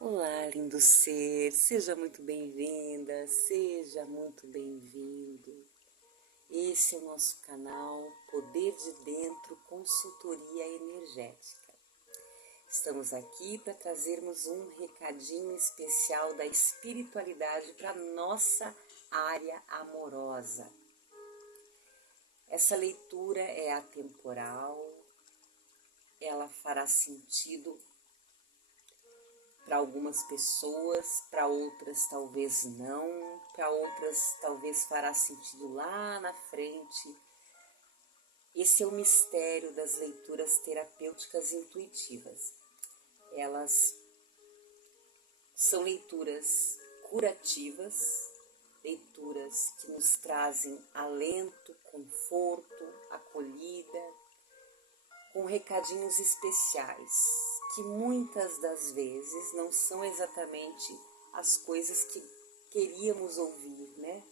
Olá, lindo ser, seja muito bem-vinda, seja muito bem-vindo. Esse é o nosso canal Poder de Dentro Consultoria Energética. Estamos aqui para trazermos um recadinho especial da espiritualidade para nossa área amorosa. Essa leitura é atemporal, ela fará sentido para algumas pessoas, para outras talvez não, para outras talvez fará sentido lá na frente. Esse é o mistério das leituras terapêuticas intuitivas. Elas são leituras curativas, leituras que nos trazem alento, conforto, acolhida, com recadinhos especiais, que muitas das vezes não são exatamente as coisas que queríamos ouvir, né?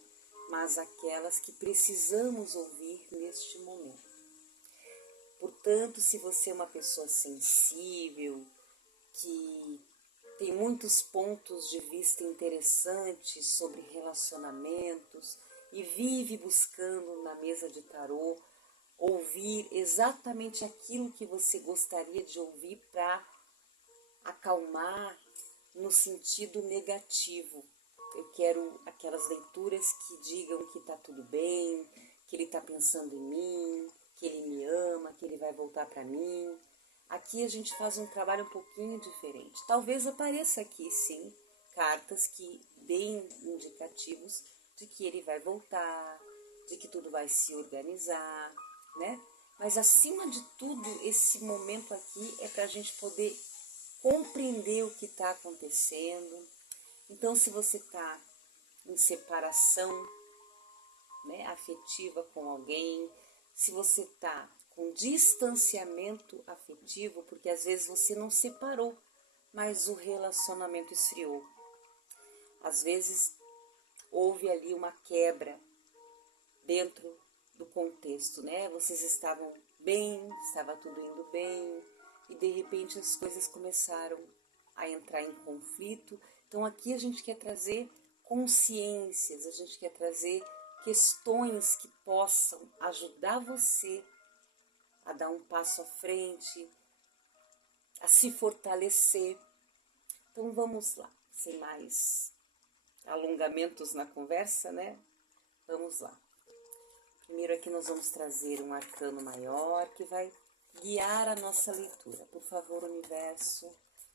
Mas aquelas que precisamos ouvir neste momento. Portanto, se você é uma pessoa sensível, que tem muitos pontos de vista interessantes sobre relacionamentos e vive buscando na mesa de tarô ouvir exatamente aquilo que você gostaria de ouvir para acalmar no sentido negativo. Eu quero aquelas leituras que digam que está tudo bem, que ele está pensando em mim, que ele me ama, que ele vai voltar para mim. Aqui a gente faz um trabalho um pouquinho diferente. Talvez apareça aqui, sim, cartas que deem indicativos de que ele vai voltar, de que tudo vai se organizar, né? Mas acima de tudo, esse momento aqui é para a gente poder compreender o que está acontecendo. Então, se você está em separação, né, afetiva com alguém, se você está com distanciamento afetivo, porque às vezes você não separou, mas o relacionamento esfriou. Às vezes houve ali uma quebra dentro do contexto, né? Vocês estavam bem, estava tudo indo bem, e de repente as coisas começaram a entrar em conflito. Então aqui a gente quer trazer consciências, a gente quer trazer questões que possam ajudar você a dar um passo à frente, a se fortalecer. Então vamos lá, sem mais alongamentos na conversa, né? Vamos lá. Primeiro aqui nós vamos trazer um arcano maior que vai guiar a nossa leitura. Por favor, universo.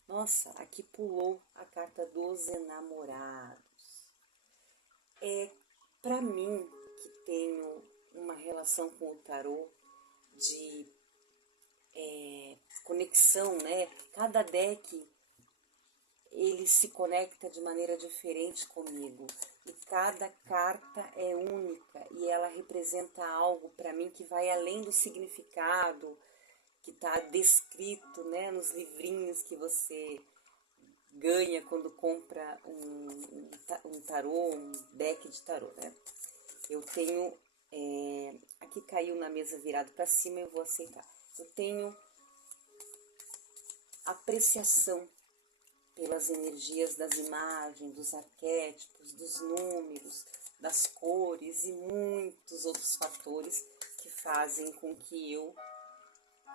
Nossa, aqui pulou a carta dos enamorados. Para mim, que tenho uma relação com o tarô de conexão, né? Cada deck ele se conecta de maneira diferente comigo e cada carta é única e ela representa algo para mim que vai além do significado que está descrito, né, nos livrinhos que você ganha quando compra um tarô, um deck de tarô, né? Eu tenho, aqui caiu na mesa virado para cima, eu vou aceitar. Eu tenho apreciação pelas energias das imagens, dos arquétipos, dos números, das cores e muitos outros fatores que fazem com que eu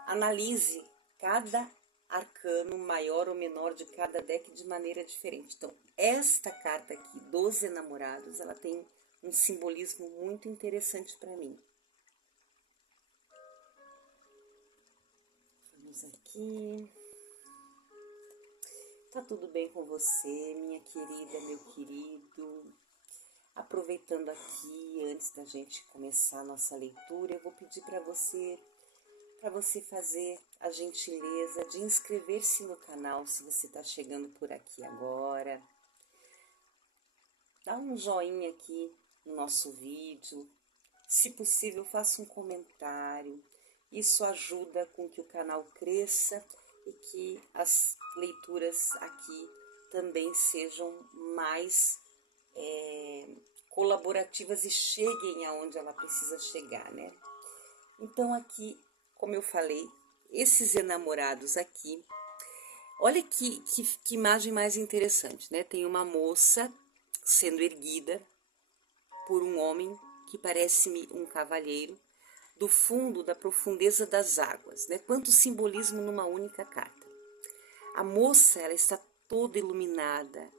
analise cada arcano maior ou menor de cada deck de maneira diferente. Então, esta carta aqui, dos enamorados, ela tem um simbolismo muito interessante para mim. Vamos aqui. Tá tudo bem com você, minha querida, meu querido? Aproveitando aqui, antes da gente começar a nossa leitura, eu vou pedir para você fazer a gentileza de inscrever-se no canal se você está chegando por aqui agora. Dá um joinha aqui no nosso vídeo. Se possível, faça um comentário. Isso ajuda com que o canal cresça e que as leituras aqui também sejam mais colaborativas e cheguem aonde ela precisa chegar, né? Então aqui, como eu falei, esses enamorados aqui Olha que imagem mais interessante, né? Tem uma moça sendo erguida por um homem que parece-me um cavalheiro, do fundo da profundeza das águas, né? Quanto simbolismo numa única carta. A moça, ela está toda iluminada.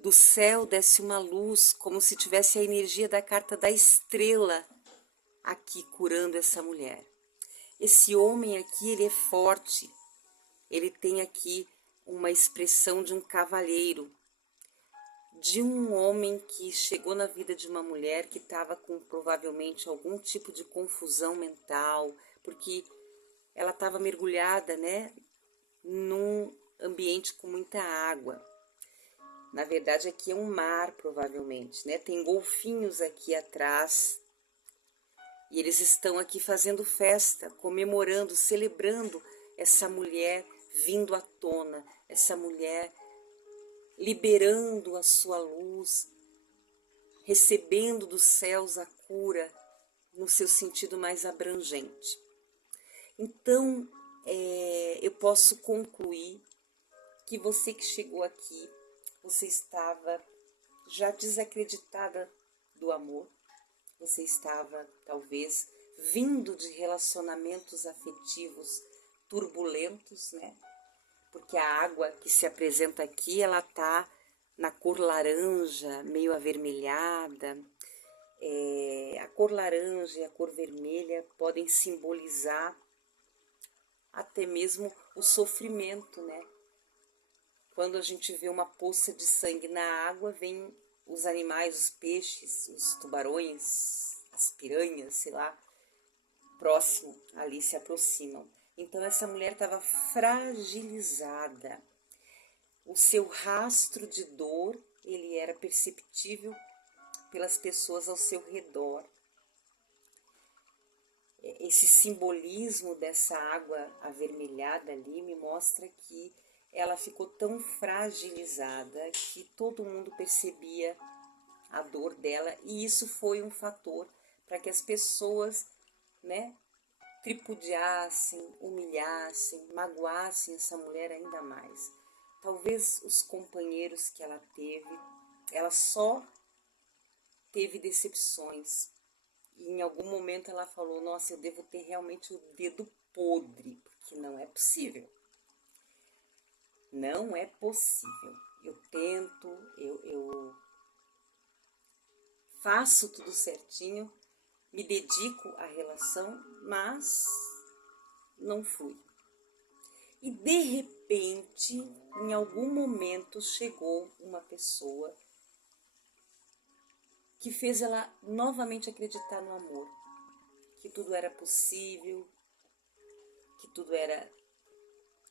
Do céu desce uma luz, como se tivesse a energia da carta da estrela aqui curando essa mulher. Esse homem aqui, ele é forte. Ele tem aqui uma expressão de um cavalheiro, de um homem que chegou na vida de uma mulher que estava com provavelmente algum tipo de confusão mental, porque ela estava mergulhada, né, num ambiente com muita água. Na verdade, aqui é um mar, provavelmente, né? Tem golfinhos aqui atrás e eles estão aqui fazendo festa, comemorando, celebrando essa mulher vindo à tona, essa mulher liberando a sua luz, recebendo dos céus a cura no seu sentido mais abrangente. Então, eu posso concluir que você que chegou aqui, você estava já desacreditada do amor, você estava talvez vindo de relacionamentos afetivos turbulentos, né? Porque a água que se apresenta aqui, ela tá na cor laranja, meio avermelhada. A cor laranja e a cor vermelha podem simbolizar até mesmo o sofrimento, né? Quando a gente vê uma poça de sangue na água, vem os animais, os peixes, os tubarões, as piranhas, sei lá, próximo, ali se aproximam. Então essa mulher estava fragilizada. O seu rastro de dor, ele era perceptível pelas pessoas ao seu redor. Esse simbolismo dessa água avermelhada ali me mostra que ela ficou tão fragilizada que todo mundo percebia a dor dela, e isso foi um fator para que as pessoas, né, tripudiassem, humilhassem, magoassem essa mulher ainda mais. Talvez os companheiros que ela teve, ela só teve decepções. E em algum momento ela falou, nossa, eu devo ter realmente o dedo podre, porque não é possível. Não é possível. Eu tento, eu faço tudo certinho, me dedico à relação, mas não flui. E de repente, em algum momento, chegou uma pessoa que fez ela novamente acreditar no amor, que tudo era possível, que tudo era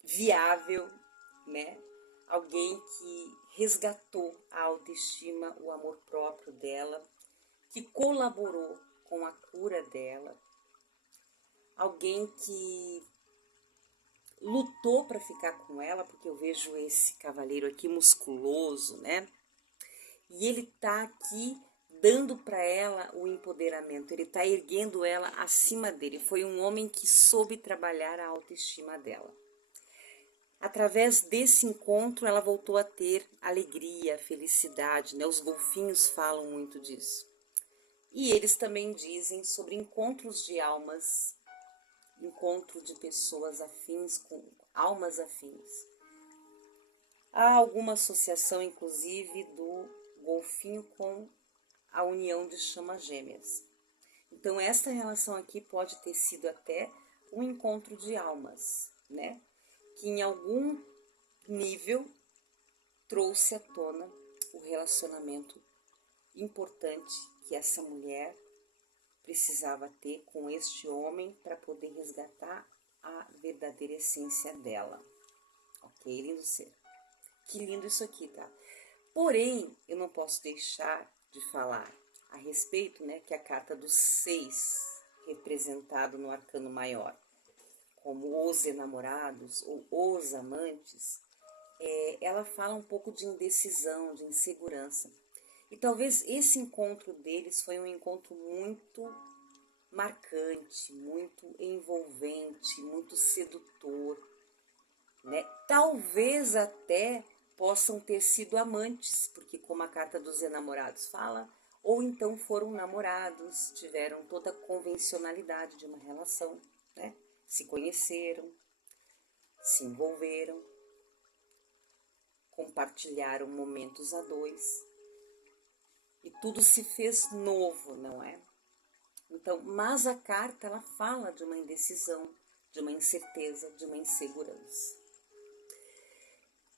viável, né? Alguém que resgatou a autoestima, o amor próprio dela, que colaborou com a cura dela, alguém que lutou para ficar com ela, porque eu vejo esse cavaleiro aqui musculoso, né? E ele tá aqui dando para ela o empoderamento, ele tá erguendo ela acima dele. Foi um homem que soube trabalhar a autoestima dela. Através desse encontro, ela voltou a ter alegria, felicidade, né? Os golfinhos falam muito disso. E eles também dizem sobre encontros de almas, encontro de pessoas afins com almas afins. Há alguma associação, inclusive, do golfinho com a união de chamas gêmeas. Então, esta relação aqui pode ter sido até um encontro de almas, né? Que em algum nível trouxe à tona o relacionamento importante que essa mulher precisava ter com este homem para poder resgatar a verdadeira essência dela. Ok, lindo ser. Que lindo isso aqui, tá? Porém, eu não posso deixar de falar a respeito, né, que a carta dos 6, representado no arcano maior, como os enamorados ou os amantes, ela fala um pouco de indecisão, de insegurança. E talvez esse encontro deles foi um encontro muito marcante, muito envolvente, muito sedutor, né? Talvez até possam ter sido amantes, porque como a carta dos enamorados fala, ou então foram namorados, tiveram toda a convencionalidade de uma relação, né? Se conheceram, se envolveram, compartilharam momentos a dois e tudo se fez novo, não é? Então, mas a carta ela fala de uma indecisão, de uma incerteza, de uma insegurança.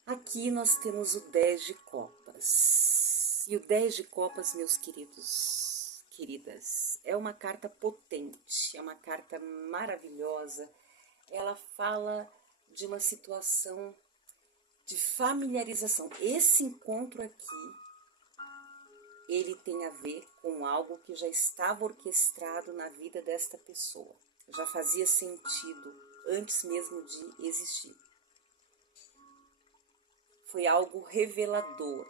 Aqui nós temos o 10 de copas. E o 10 de copas, meus queridos, queridas, é uma carta potente, é uma carta maravilhosa. Ela fala de uma situação de familiarização. Esse encontro aqui, ele tem a ver com algo que já estava orquestrado na vida desta pessoa. Já fazia sentido antes mesmo de existir. Foi algo revelador,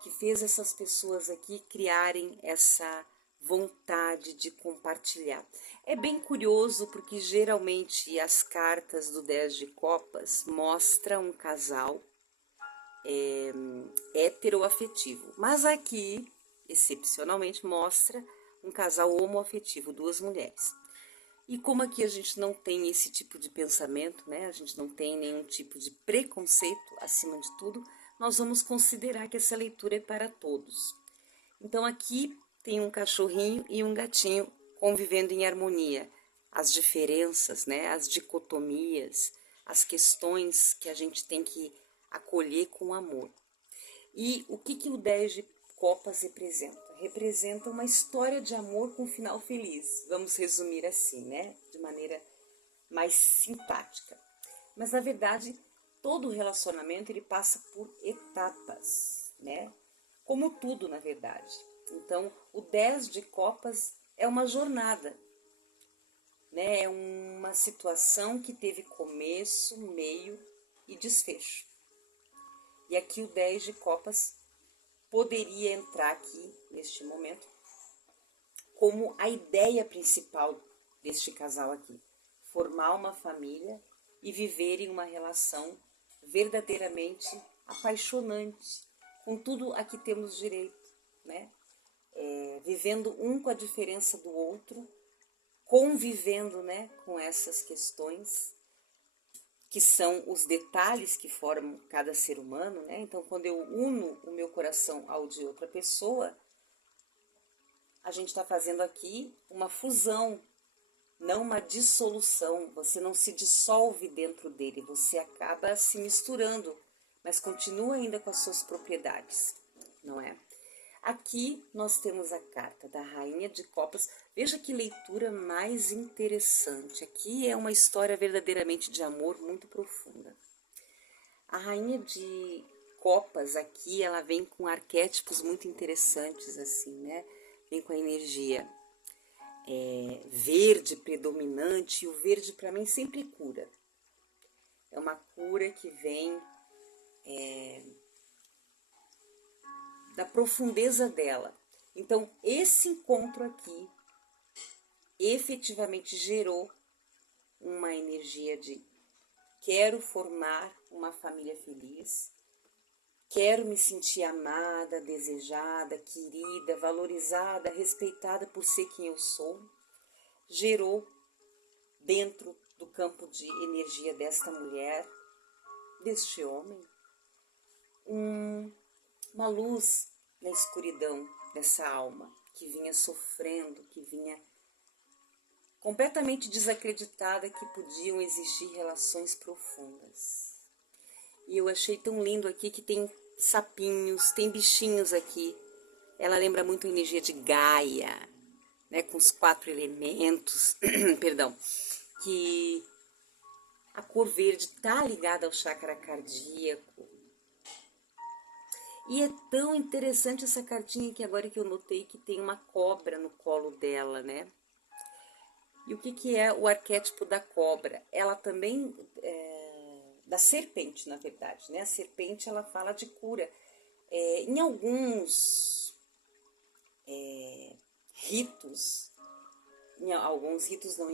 que fez essas pessoas aqui criarem essa vontade de compartilhar. É bem curioso porque geralmente as cartas do 10 de copas mostram um casal heteroafetivo, mas aqui, excepcionalmente, mostra um casal homoafetivo, duas mulheres. E como aqui a gente não tem esse tipo de pensamento, né? A gente não tem nenhum tipo de preconceito acima de tudo, nós vamos considerar que essa leitura é para todos. Então aqui tem um cachorrinho e um gatinho convivendo em harmonia. As diferenças, né? As dicotomias, as questões que a gente tem que acolher com amor. E o que o 10 de copas representa? Representa uma história de amor com final feliz. Vamos resumir assim, né? De maneira mais simpática. Mas, na verdade, todo relacionamento ele passa por etapas, né? Como tudo, na verdade. Então, o 10 de copas é uma jornada, né? É uma situação que teve começo, meio e desfecho. E aqui o 10 de copas poderia entrar aqui, neste momento, como a ideia principal deste casal aqui. Formar uma família e viverem uma relação verdadeiramente apaixonante, com tudo a que temos direito, né? Vivendo um com a diferença do outro, convivendo, né, com essas questões, que são os detalhes que formam cada ser humano, né? Então, quando eu uno o meu coração ao de outra pessoa, a gente está fazendo aqui uma fusão, não uma dissolução. Você não se dissolve dentro dele, você acaba se misturando, mas continua ainda com as suas propriedades, não é? Aqui nós temos a carta da Rainha de Copas. Veja que leitura mais interessante. Aqui é uma história verdadeiramente de amor muito profunda. A Rainha de Copas aqui, ela vem com arquétipos muito interessantes, assim, né? Vem com a energia verde predominante, e o verde para mim sempre cura. É uma cura que vem da profundeza dela. Então, esse encontro aqui efetivamente gerou uma energia de quero formar uma família feliz, quero me sentir amada, desejada, querida, valorizada, respeitada por ser quem eu sou. Gerou dentro do campo de energia desta mulher, deste homem, uma luz na escuridão dessa alma que vinha sofrendo, que vinha completamente desacreditada que podiam existir relações profundas. E eu achei tão lindo aqui que tem sapinhos, tem bichinhos aqui. Ela lembra muito a energia de Gaia, né, com os 4 elementos, perdão, que a cor verde está ligada ao chakra cardíaco. E é tão interessante essa cartinha aqui agora que eu notei que tem uma cobra no colo dela, né? E o que é o arquétipo da cobra? Ela também, da serpente, na verdade, né? A serpente, ela fala de cura. Em alguns ritos, em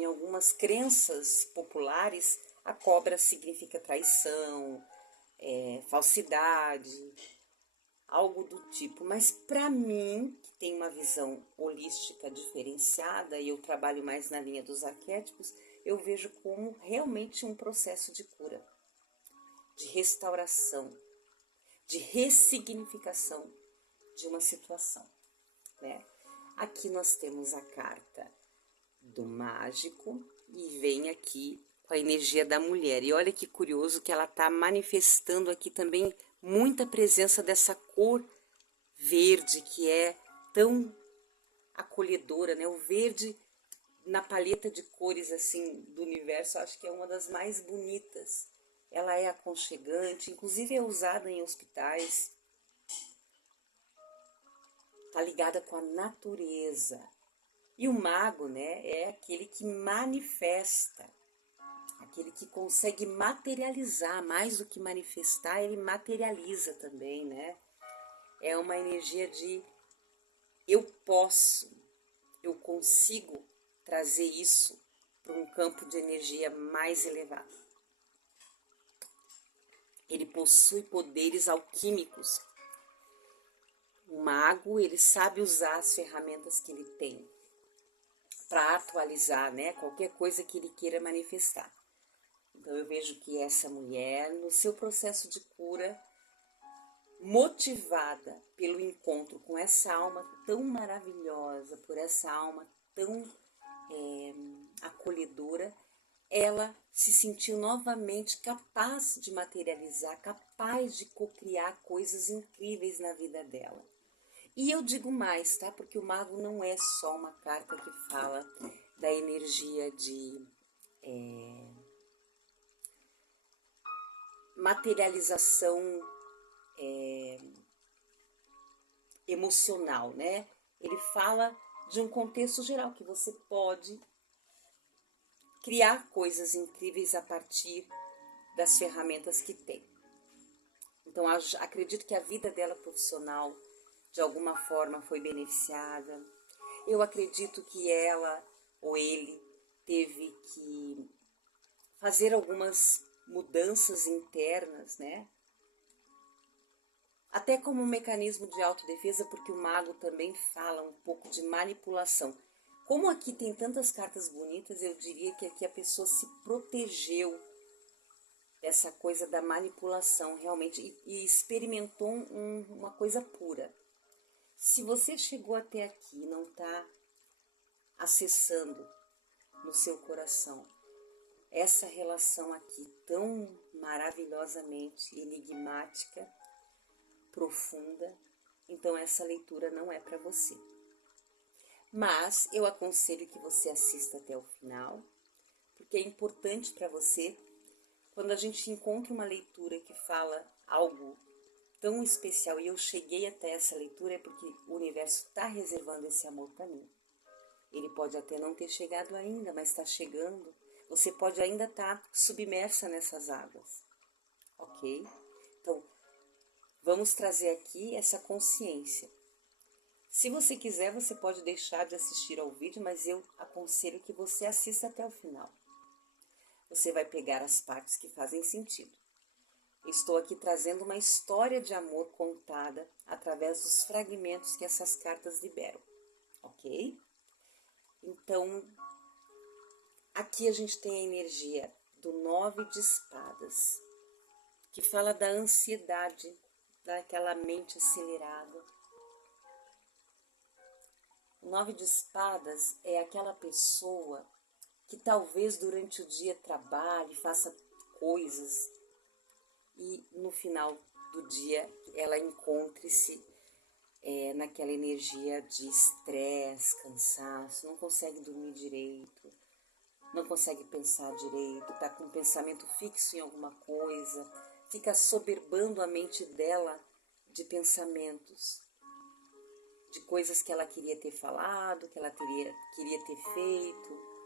algumas crenças populares, A cobra significa traição, falsidade, algo do tipo. Mas para mim, que tem uma visão holística diferenciada, e eu trabalho mais na linha dos arquétipos, eu vejo como realmente um processo de cura, de restauração, de ressignificação de uma situação, né? Aqui nós temos a carta do mágico e vem aqui com a energia da mulher. E olha que curioso que ela está manifestando aqui também muita presença dessa cor verde que é tão acolhedora, né? O verde na paleta de cores assim do universo, acho que é uma das mais bonitas. Ela é aconchegante, inclusive é usada em hospitais. Está ligada com a natureza. E o mago, né, é aquele que manifesta, aquele que consegue materializar, mais do que manifestar, ele materializa também, né? É uma energia de eu posso, eu consigo trazer isso para um campo de energia mais elevado. Ele possui poderes alquímicos. O mago, ele sabe usar as ferramentas que ele tem para atualizar, né, qualquer coisa que ele queira manifestar. Então eu vejo que essa mulher, no seu processo de cura, motivada pelo encontro com essa alma tão maravilhosa, por essa alma tão acolhedora, ela se sentiu novamente capaz de materializar, capaz de cocriar coisas incríveis na vida dela. E eu digo mais, tá? Porque o mago não é só uma carta que fala da energia de materialização emocional, né? Ele fala de um contexto geral, que você pode criar coisas incríveis a partir das ferramentas que tem. Então, acredito que a vida dela profissional, de alguma forma, foi beneficiada. Eu acredito que ela ou ele teve que fazer algumas mudanças internas, né? Até como um mecanismo de autodefesa, porque o mago também fala um pouco de manipulação. Como aqui tem tantas cartas bonitas, eu diria que aqui a pessoa se protegeu dessa coisa da manipulação, realmente, e experimentou uma coisa pura. Se você chegou até aqui e não está acessando no seu coração essa relação aqui tão maravilhosamente enigmática, profunda, então essa leitura não é para você. Mas eu aconselho que você assista até o final, porque é importante para você, quando a gente encontra uma leitura que fala algo tão especial e eu cheguei até essa leitura, é porque o universo está reservando esse amor para mim. Ele pode até não ter chegado ainda, mas está chegando. Você pode ainda estar submersa nessas águas, ok? Então, vamos trazer aqui essa consciência. Se você quiser, você pode deixar de assistir ao vídeo, mas eu aconselho que você assista até o final. Você vai pegar as partes que fazem sentido. Estou aqui trazendo uma história de amor contada através dos fragmentos que essas cartas liberam, ok? Então, aqui a gente tem a energia do 9 de espadas, que fala da ansiedade, daquela mente acelerada. O 9 de espadas é aquela pessoa que talvez durante o dia trabalhe, faça coisas e no final do dia ela encontre-se naquela energia de estresse, cansaço, não consegue dormir direito, não consegue pensar direito, está com um pensamento fixo em alguma coisa, fica soberbando a mente dela de pensamentos, de coisas que ela queria ter falado, que ela queria ter feito.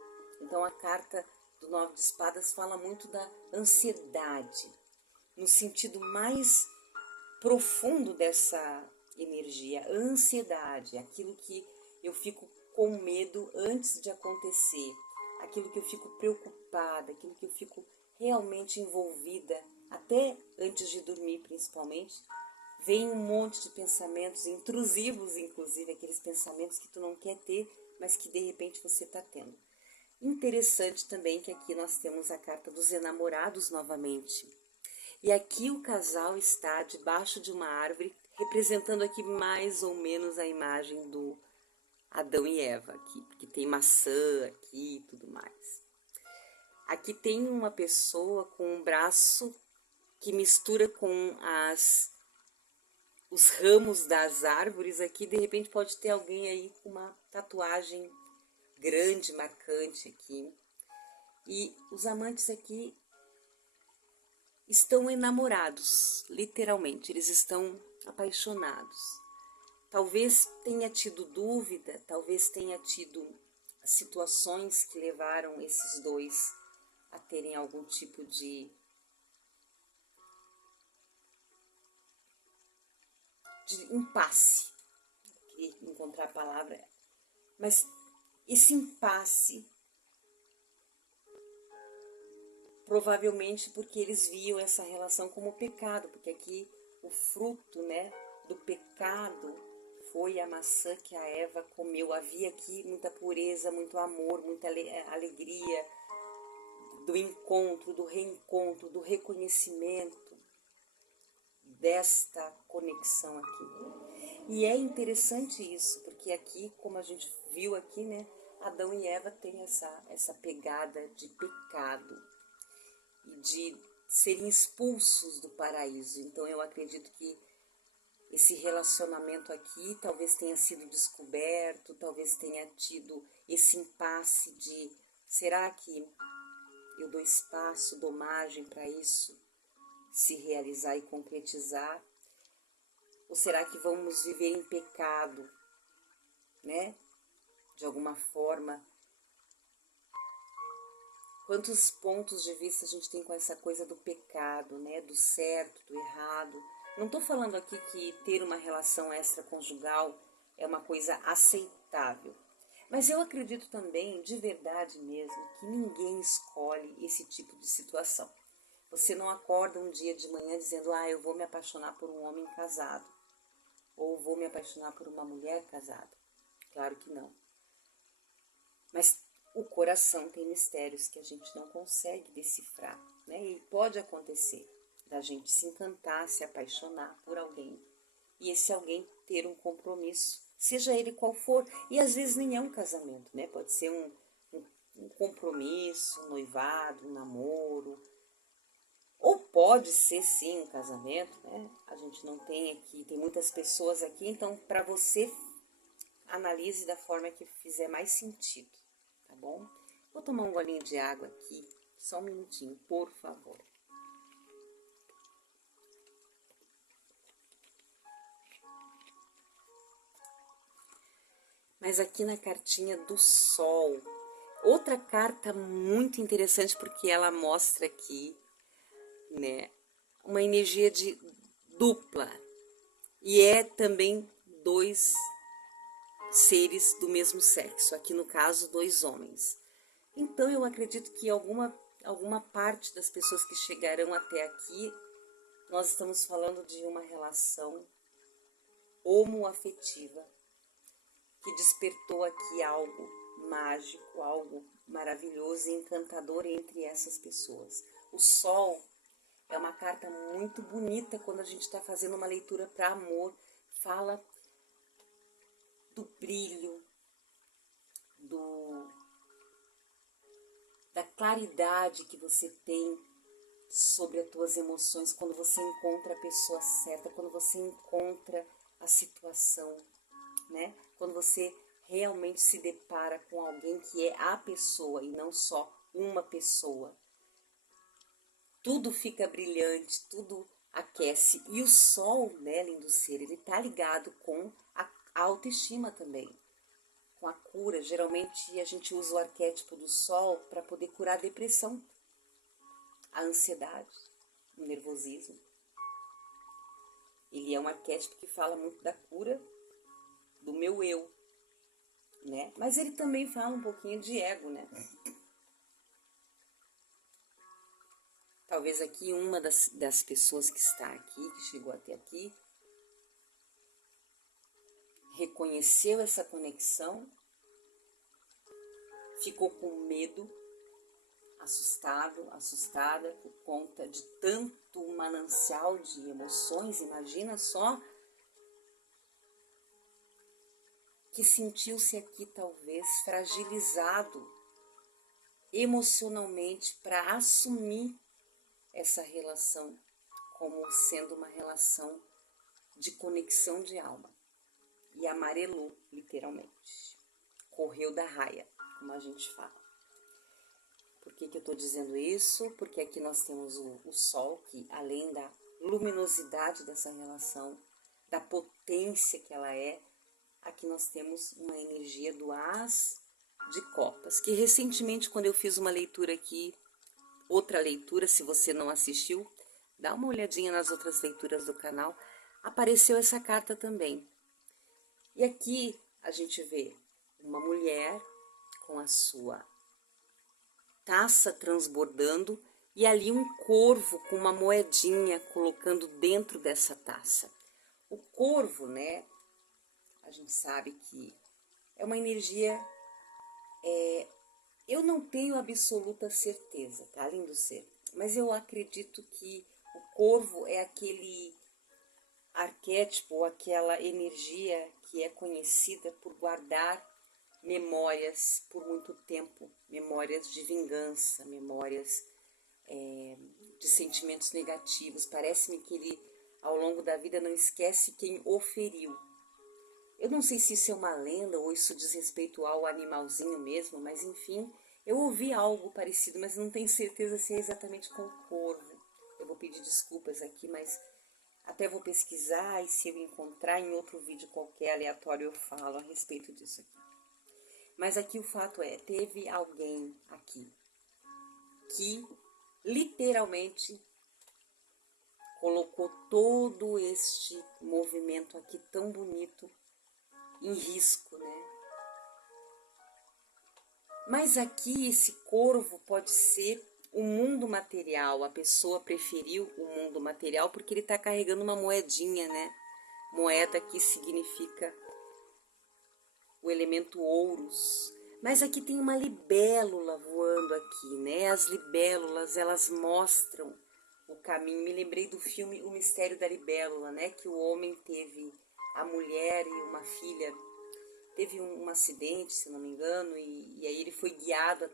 Então a carta do 9 de espadas fala muito da ansiedade, no sentido mais profundo dessa energia, ansiedade, aquilo que eu fico com medo antes de acontecer, aquilo que eu fico preocupada, aquilo que eu fico realmente envolvida, até antes de dormir principalmente, vem um monte de pensamentos intrusivos, inclusive aqueles pensamentos que tu não quer ter, mas que de repente você está tendo. Interessante também que aqui nós temos a carta dos enamorados novamente. E aqui o casal está debaixo de uma árvore, representando aqui mais ou menos a imagem do Adão e Eva, aqui, porque tem maçã aqui e tudo mais. Aqui tem uma pessoa com um braço que mistura com os ramos das árvores aqui. De repente pode ter alguém aí com uma tatuagem grande, marcante aqui. E os amantes aqui estão enamorados, literalmente, eles estão apaixonados. Talvez tenha tido dúvida, talvez tenha tido situações que levaram esses dois a terem algum tipo de impasse. Queria encontrar a palavra, mas esse impasse provavelmente porque eles viam essa relação como pecado, porque aqui o fruto, né, do pecado foi a maçã que a Eva comeu. Havia aqui muita pureza, muito amor, muita alegria do encontro, do reencontro, do reconhecimento desta conexão aqui. E é interessante isso, porque aqui, como a gente viu aqui, né, Adão e Eva têm essa pegada de pecado e de serem expulsos do paraíso. Então eu acredito que esse relacionamento aqui talvez tenha sido descoberto, talvez tenha tido esse impasse de será que eu dou espaço, dou margem para isso se realizar e concretizar? Ou será que vamos viver em pecado, né? De alguma forma. Quantos pontos de vista a gente tem com essa coisa do pecado, né? Do certo, do errado. Não estou falando aqui que ter uma relação extraconjugal é uma coisa aceitável. Mas eu acredito também, de verdade mesmo, que ninguém escolhe esse tipo de situação. Você não acorda um dia de manhã dizendo, eu vou me apaixonar por um homem casado. Ou vou me apaixonar por uma mulher casada. Claro que não. Mas o coração tem mistérios que a gente não consegue decifrar, né? E pode acontecer da gente se encantar, se apaixonar por alguém. E esse alguém ter um compromisso, seja ele qual for. E às vezes nem é um casamento, né? Pode ser um compromisso, um noivado, um namoro. Ou pode ser sim um casamento, né? A gente não tem aqui, tem muitas pessoas aqui, então para você analise da forma que fizer mais sentido, tá bom? Vou tomar um golinho de água aqui, só um minutinho, por favor. Mas aqui na cartinha do Sol, outra carta muito interessante porque ela mostra aqui, né, uma energia de dupla e é também dois seres do mesmo sexo, aqui no caso dois homens. Então eu acredito que alguma parte das pessoas que chegarão até aqui, nós estamos falando de uma relação homoafetiva que despertou aqui algo mágico, algo maravilhoso e encantador entre essas pessoas. O Sol é uma carta muito bonita quando a gente está fazendo uma leitura para amor. Fala do brilho, da claridade que você tem sobre as tuas emoções quando você encontra a pessoa certa, quando você encontra a situação, né? Quando você realmente se depara com alguém que é a pessoa e não só uma pessoa. Tudo fica brilhante, tudo aquece. E o Sol, né, lindo ser, ele tá ligado com a autoestima também, com a cura. Geralmente a gente usa o arquétipo do Sol para poder curar a depressão, a ansiedade, o nervosismo. Ele é um arquétipo que fala muito da cura do meu eu, né? Mas ele também fala um pouquinho de ego, né? Talvez aqui uma das pessoas que está aqui, que chegou até aqui, reconheceu essa conexão, ficou com medo, assustada por conta de tanto manancial de emoções, imagina só, que sentiu-se aqui talvez fragilizado emocionalmente para assumir essa relação como sendo uma relação de conexão de alma. E amarelou, literalmente. Correu da raia, como a gente fala. Por que eu estou dizendo isso? Porque aqui nós temos o Sol, que além da luminosidade dessa relação, da potência que ela é, aqui nós temos uma energia do As de Copas, que recentemente, quando eu fiz uma leitura aqui, outra leitura, se você não assistiu, dá uma olhadinha nas outras leituras do canal, apareceu essa carta também. E aqui a gente vê uma mulher com a sua taça transbordando e ali um corvo com uma moedinha colocando dentro dessa taça. O corvo, né, a gente sabe que é uma energia, eu não tenho absoluta certeza, tá, lindo ser, mas eu acredito que o corvo é aquele arquétipo, ou aquela energia que é conhecida por guardar memórias por muito tempo, memórias de vingança, memórias de sentimentos negativos. Parece-me que ele, ao longo da vida, não esquece quem o feriu. Eu não sei se isso é uma lenda ou isso diz respeito ao animalzinho mesmo, mas enfim, eu ouvi algo parecido, mas não tenho certeza se é exatamente com o corvo. Eu vou pedir desculpas aqui, mas até vou pesquisar e se eu encontrar em outro vídeo qualquer aleatório eu falo a respeito disso aqui. Mas aqui o fato é, teve alguém aqui que literalmente colocou todo este movimento aqui tão bonito em risco, né? Mas aqui esse corvo pode ser o mundo material, a pessoa preferiu o mundo material porque ele está carregando uma moedinha, né? Moeda que significa o elemento ouros. Mas aqui tem uma libélula voando aqui, né? As libélulas, elas mostram o caminho. Me lembrei do filme O Mistério da Libélula, né? Que o homem teve a mulher e uma filha, teve um acidente, se não me engano, e aí ele foi guiado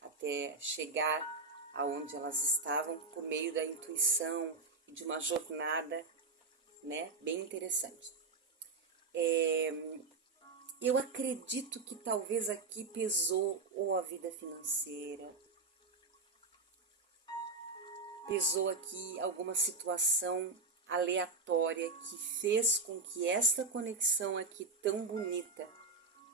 até chegar aonde elas estavam por meio da intuição e de uma jornada, né? Bem interessante. Eu acredito que talvez aqui pesou ou a vida financeira, pesou aqui alguma situação aleatória que fez com que esta conexão aqui tão bonita,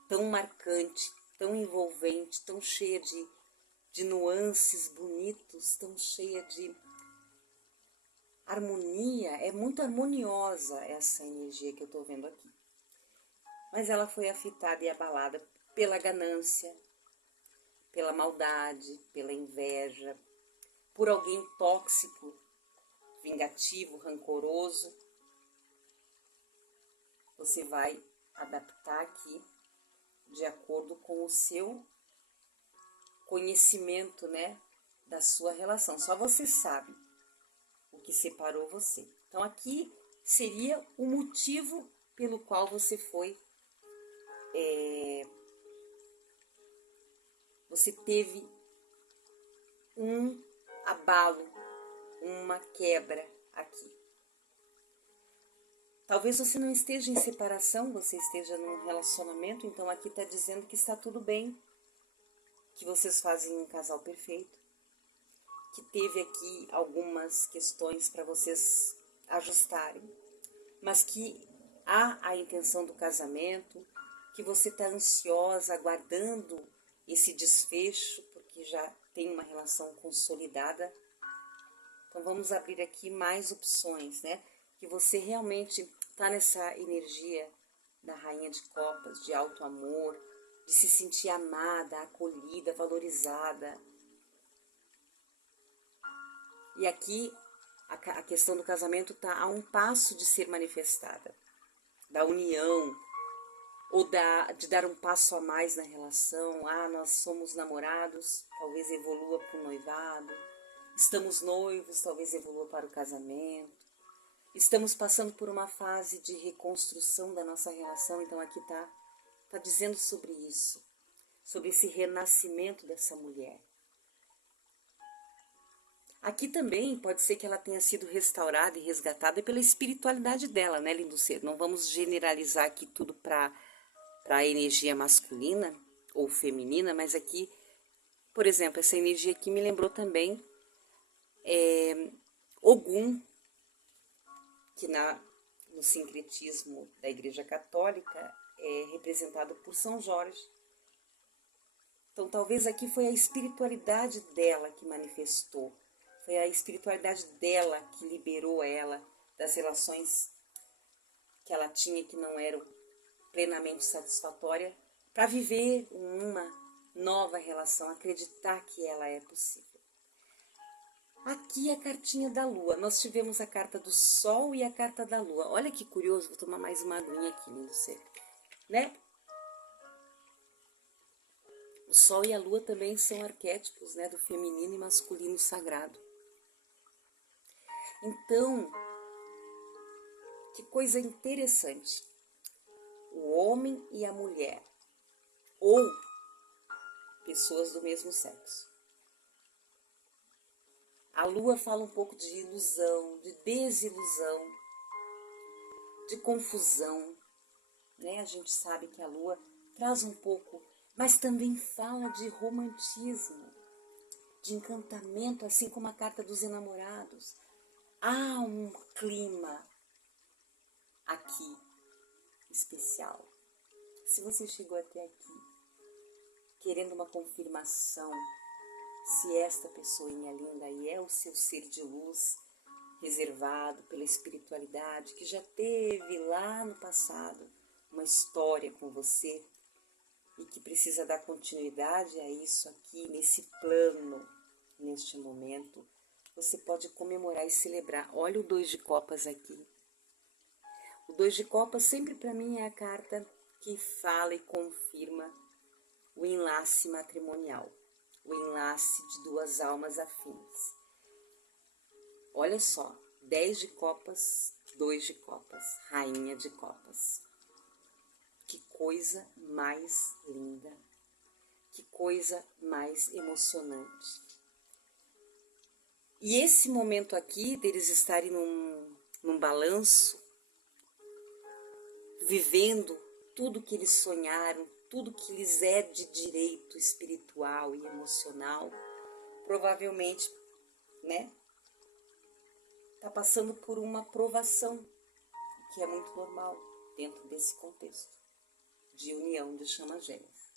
tão marcante, tão envolvente, tão cheia de nuances bonitos, tão cheia de harmonia, é muito harmoniosa essa energia que eu estou vendo aqui. Mas ela foi afetada e abalada pela ganância, pela maldade, pela inveja, por alguém tóxico, vingativo, rancoroso. Você vai adaptar aqui de acordo com o seu conhecimento, né, da sua relação. Só você sabe o que separou você. Então aqui seria o motivo pelo qual você foi você teve um abalo, uma quebra aqui. Talvez você não esteja em separação, você esteja num relacionamento, então aqui está dizendo que está tudo bem, que vocês fazem um casal perfeito, que teve aqui algumas questões para vocês ajustarem, mas que há a intenção do casamento, que você está ansiosa, aguardando esse desfecho, porque já tem uma relação consolidada. Então vamos abrir aqui mais opções, né? Que você realmente está nessa energia da Rainha de Copas, de alto amor, de se sentir amada, acolhida, valorizada. E aqui a questão do casamento está a um passo de ser manifestada, da união, ou de dar um passo a mais na relação. Nós somos namorados, talvez evolua para o noivado. Estamos noivos, talvez evolua para o casamento. Estamos passando por uma fase de reconstrução da nossa relação, então aqui tá dizendo sobre isso, sobre esse renascimento dessa mulher. Aqui também pode ser que ela tenha sido restaurada e resgatada pela espiritualidade dela, né, lindo ser? Não vamos generalizar aqui tudo para a energia masculina ou feminina, mas aqui, por exemplo, essa energia aqui me lembrou também Ogum, que no sincretismo da Igreja Católica é representado por São Jorge. Então talvez aqui foi a espiritualidade dela que manifestou, foi a espiritualidade dela que liberou ela das relações que ela tinha que não eram plenamente satisfatórias, para viver uma nova relação, acreditar que ela é possível. Aqui a cartinha da Lua. Nós tivemos a carta do Sol e a carta da Lua. Olha que curioso, vou tomar mais uma aguinha aqui, lindo ser, né? O Sol e a Lua também são arquétipos, né, do feminino e masculino sagrado. Então, que coisa interessante. O homem e a mulher, ou pessoas do mesmo sexo. A Lua fala um pouco de ilusão, de desilusão, de confusão, né? A gente sabe que a Lua traz um pouco, mas também fala de romantismo, de encantamento, assim como a carta dos enamorados. Há um clima aqui especial. Se você chegou até aqui querendo uma confirmação se esta pessoinha linda aí é o seu ser de luz, reservado pela espiritualidade, que já teve lá no passado uma história com você e que precisa dar continuidade a isso aqui, nesse plano, neste momento, você pode comemorar e celebrar. Olha o 2 de copas aqui. O 2 de copas sempre para mim é a carta que fala e confirma o enlace matrimonial, o enlace de duas almas afins. Olha só, 10 de copas, 2 de copas, rainha de copas. Que coisa mais linda, que coisa mais emocionante. E esse momento aqui, deles estarem num balanço, vivendo tudo que eles sonharam, tudo que lhes é de direito espiritual e emocional, provavelmente, né, tá passando por uma provação, que é muito normal dentro desse contexto de união de chamas gêmeas.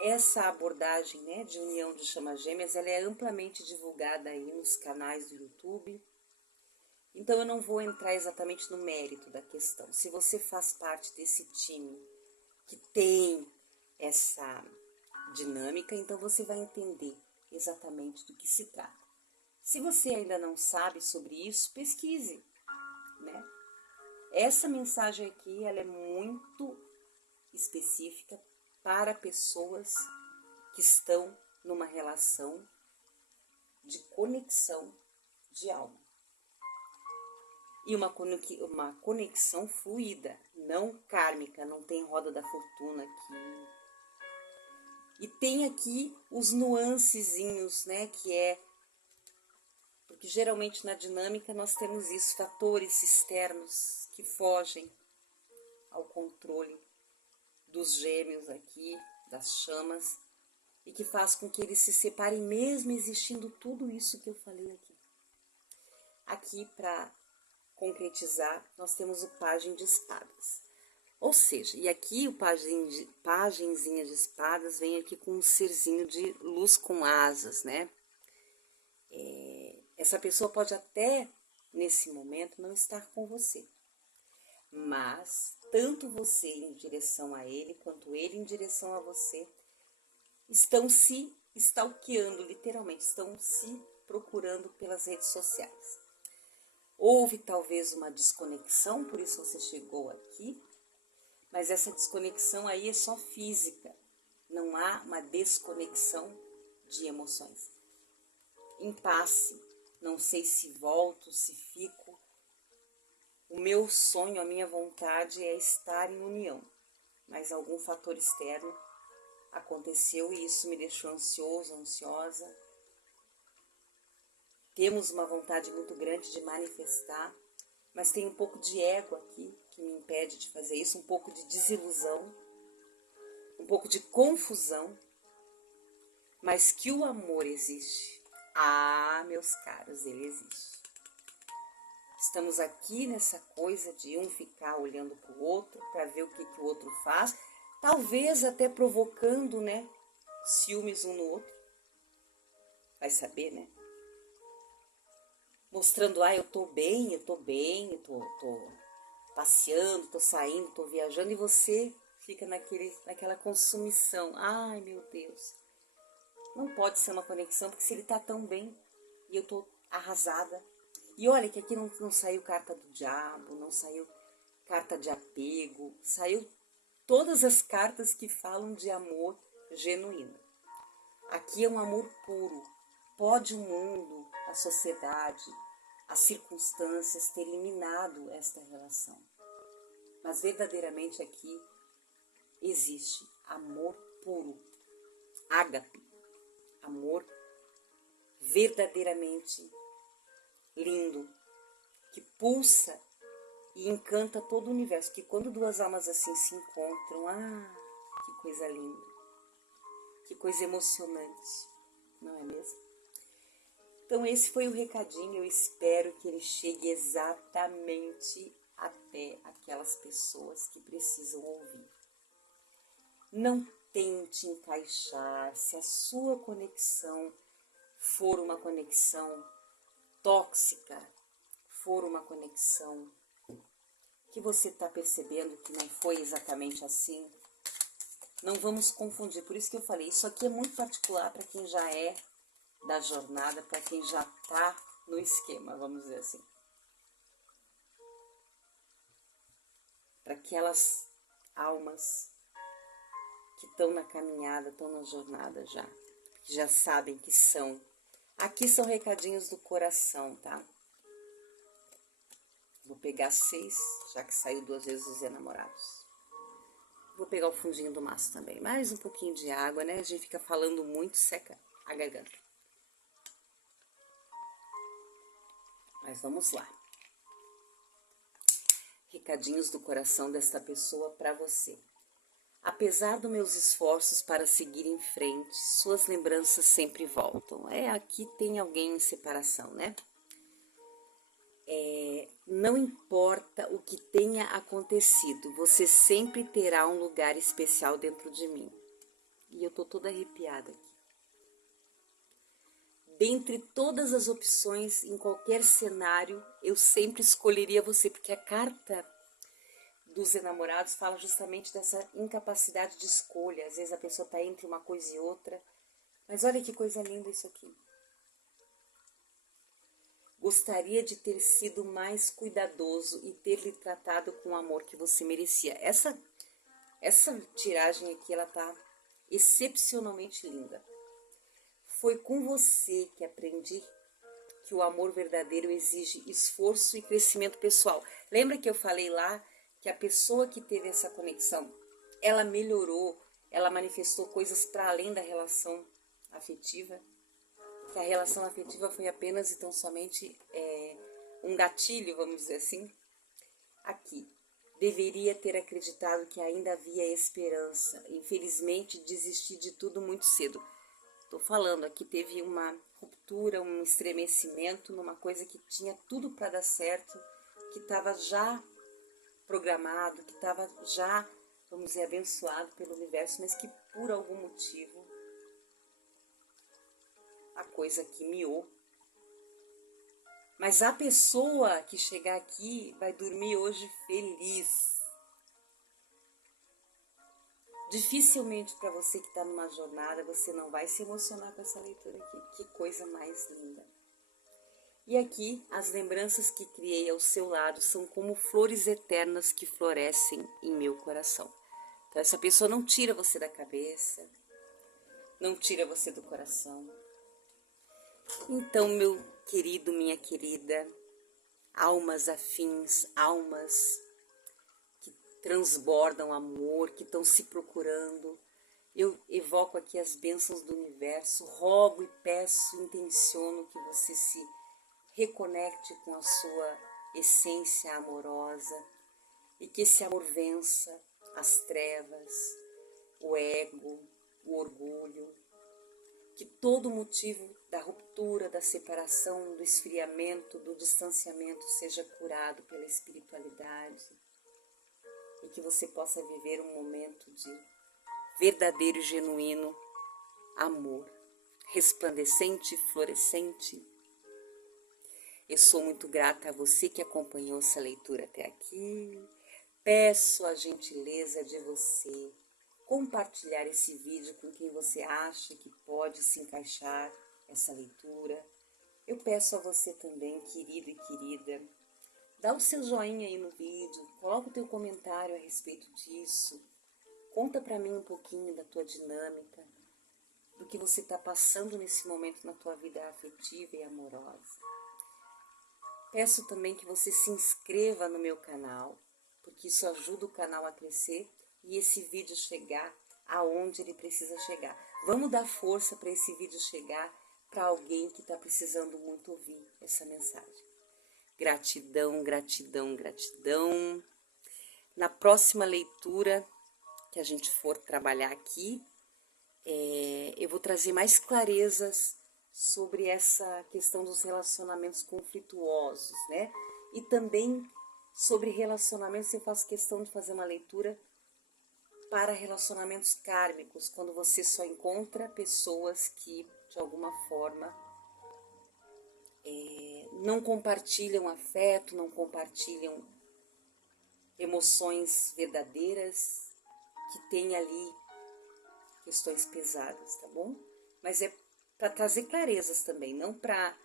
Essa abordagem, né, de união de chamas gêmeas, ela é amplamente divulgada aí nos canais do YouTube. Então eu não vou entrar exatamente no mérito da questão. Se você faz parte desse time que tem essa dinâmica, então você vai entender exatamente do que se trata. Se você ainda não sabe sobre isso, pesquise, né? Essa mensagem aqui, ela é muito específica para pessoas que estão numa relação de conexão de alma. E uma conexão fluida, não kármica, não tem roda da fortuna aqui. E tem aqui os nuancezinhos, né, que é... Porque geralmente na dinâmica nós temos isso, fatores externos que fogem ao controle dos gêmeos aqui, das chamas, e que faz com que eles se separem mesmo existindo tudo isso que eu falei aqui. Aqui, para concretizar, nós temos o pajem de espadas. Ou seja, e aqui o pagemzinha de espadas vem aqui com um serzinho de luz com asas, né? Essa pessoa pode até, nesse momento, não estar com você. Mas, tanto você em direção a ele, quanto ele em direção a você, estão se stalkeando, literalmente, estão se procurando pelas redes sociais. Houve talvez uma desconexão, por isso você chegou aqui, mas essa desconexão aí é só física, não há uma desconexão de emoções. Impasse, não sei se volto, se fico. O meu sonho, a minha vontade é estar em união, mas algum fator externo aconteceu e isso me deixou ansioso, ansiosa. Temos uma vontade muito grande de manifestar, mas tem um pouco de ego aqui que me impede de fazer isso, um pouco de desilusão, um pouco de confusão, mas que o amor existe. Ah, meus caros, ele existe. Estamos aqui nessa coisa de um ficar olhando para o outro, para ver o que o outro faz, talvez até provocando, né, ciúmes um no outro. Vai saber, né? Mostrando, eu tô bem, eu tô passeando, tô saindo, tô viajando, e você fica naquela consumição. Ai, meu Deus. Não pode ser uma conexão, porque se ele tá tão bem e eu tô arrasada. E olha que aqui não saiu carta do diabo, não saiu carta de apego, saiu todas as cartas que falam de amor genuíno. Aqui é um amor puro. Pode o mundo, a sociedade, as circunstâncias ter eliminado esta relação. Mas verdadeiramente aqui existe amor puro, ágape, amor verdadeiramente lindo, que pulsa e encanta todo o universo. Que quando duas almas assim se encontram, que coisa linda, que coisa emocionante, não é mesmo? Então esse foi o recadinho, eu espero que ele chegue exatamente até aquelas pessoas que precisam ouvir. Não tente encaixar, se a sua conexão for uma conexão tóxica, for uma conexão que você está percebendo que não foi exatamente assim, não vamos confundir. Por isso que eu falei, isso aqui é muito particular para quem já é da jornada, para quem já está no esquema, vamos dizer assim. Para aquelas almas que estão na caminhada, estão na jornada já, que já sabem que são. Aqui são recadinhos do coração, tá? Vou pegar 6, já que saiu 2 vezes os enamorados. Vou pegar o fundinho do maço também. Mais um pouquinho de água, né? A gente fica falando muito, seca a garganta. Mas vamos lá. Recadinhos do coração desta pessoa para você. Apesar dos meus esforços para seguir em frente, suas lembranças sempre voltam. Aqui tem alguém em separação, né? Não importa o que tenha acontecido, você sempre terá um lugar especial dentro de mim. E eu tô toda arrepiada aqui. Dentre todas as opções, em qualquer cenário, eu sempre escolheria você, porque a carta dos enamorados fala justamente dessa incapacidade de escolha. Às vezes a pessoa está entre uma coisa e outra. Mas olha que coisa linda isso aqui. Gostaria de ter sido mais cuidadoso e ter lhe tratado com o amor que você merecia. Essa tiragem aqui, ela tá excepcionalmente linda. Foi com você que aprendi que o amor verdadeiro exige esforço e crescimento pessoal. Lembra que eu falei lá que a pessoa que teve essa conexão, ela melhorou, ela manifestou coisas para além da relação afetiva? Que a relação afetiva foi apenas e tão somente um gatilho, vamos dizer assim? Aqui, deveria ter acreditado que ainda havia esperança. Infelizmente, desisti de tudo muito cedo. Estou falando, aqui teve uma ruptura, um estremecimento numa coisa que tinha tudo para dar certo, que estava já programado, que estava já, vamos dizer, abençoado pelo universo, mas que por algum motivo a coisa aqui miou. Mas a pessoa que chegar aqui vai dormir hoje feliz. Dificilmente para você que está numa jornada, você não vai se emocionar com essa leitura aqui. Que coisa mais linda. E aqui, as lembranças que criei ao seu lado são como flores eternas que florescem em meu coração. Então, essa pessoa não tira você da cabeça, não tira você do coração. Então, meu querido, minha querida, almas afins, almas que transbordam amor, que estão se procurando, eu evoco aqui as bênçãos do universo, rogo e peço, intenciono que você se reconecte com a sua essência amorosa e que esse amor vença as trevas, o ego, o orgulho, que todo motivo da ruptura, da separação, do esfriamento, do distanciamento seja curado pela espiritualidade e que você possa viver um momento de verdadeiro e genuíno amor, resplandecente e florescente. Eu sou muito grata a você que acompanhou essa leitura até aqui. Peço a gentileza de você compartilhar esse vídeo com quem você acha que pode se encaixar essa leitura. Eu peço a você também, querido e querida, dá o seu joinha aí no vídeo, coloca o teu comentário a respeito disso, conta para mim um pouquinho da tua dinâmica, do que você está passando nesse momento na tua vida afetiva e amorosa. Peço também que você se inscreva no meu canal, porque isso ajuda o canal a crescer e esse vídeo chegar aonde ele precisa chegar. Vamos dar força para esse vídeo chegar para alguém que está precisando muito ouvir essa mensagem. Gratidão, gratidão, gratidão. Na próxima leitura que a gente for trabalhar aqui, eu vou trazer mais clarezas sobre essa questão dos relacionamentos conflituosos, né? E também sobre relacionamentos, eu faço questão de fazer uma leitura para relacionamentos kármicos, quando você só encontra pessoas que, de alguma forma, não compartilham afeto, não compartilham emoções verdadeiras, que tem ali questões pesadas, tá bom? Mas é para trazer clarezas também, não para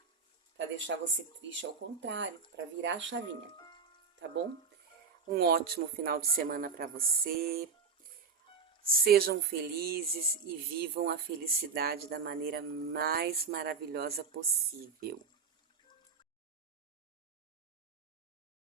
deixar você triste, ao contrário, para virar a chavinha, tá bom? Um ótimo final de semana para você. Sejam felizes e vivam a felicidade da maneira mais maravilhosa possível.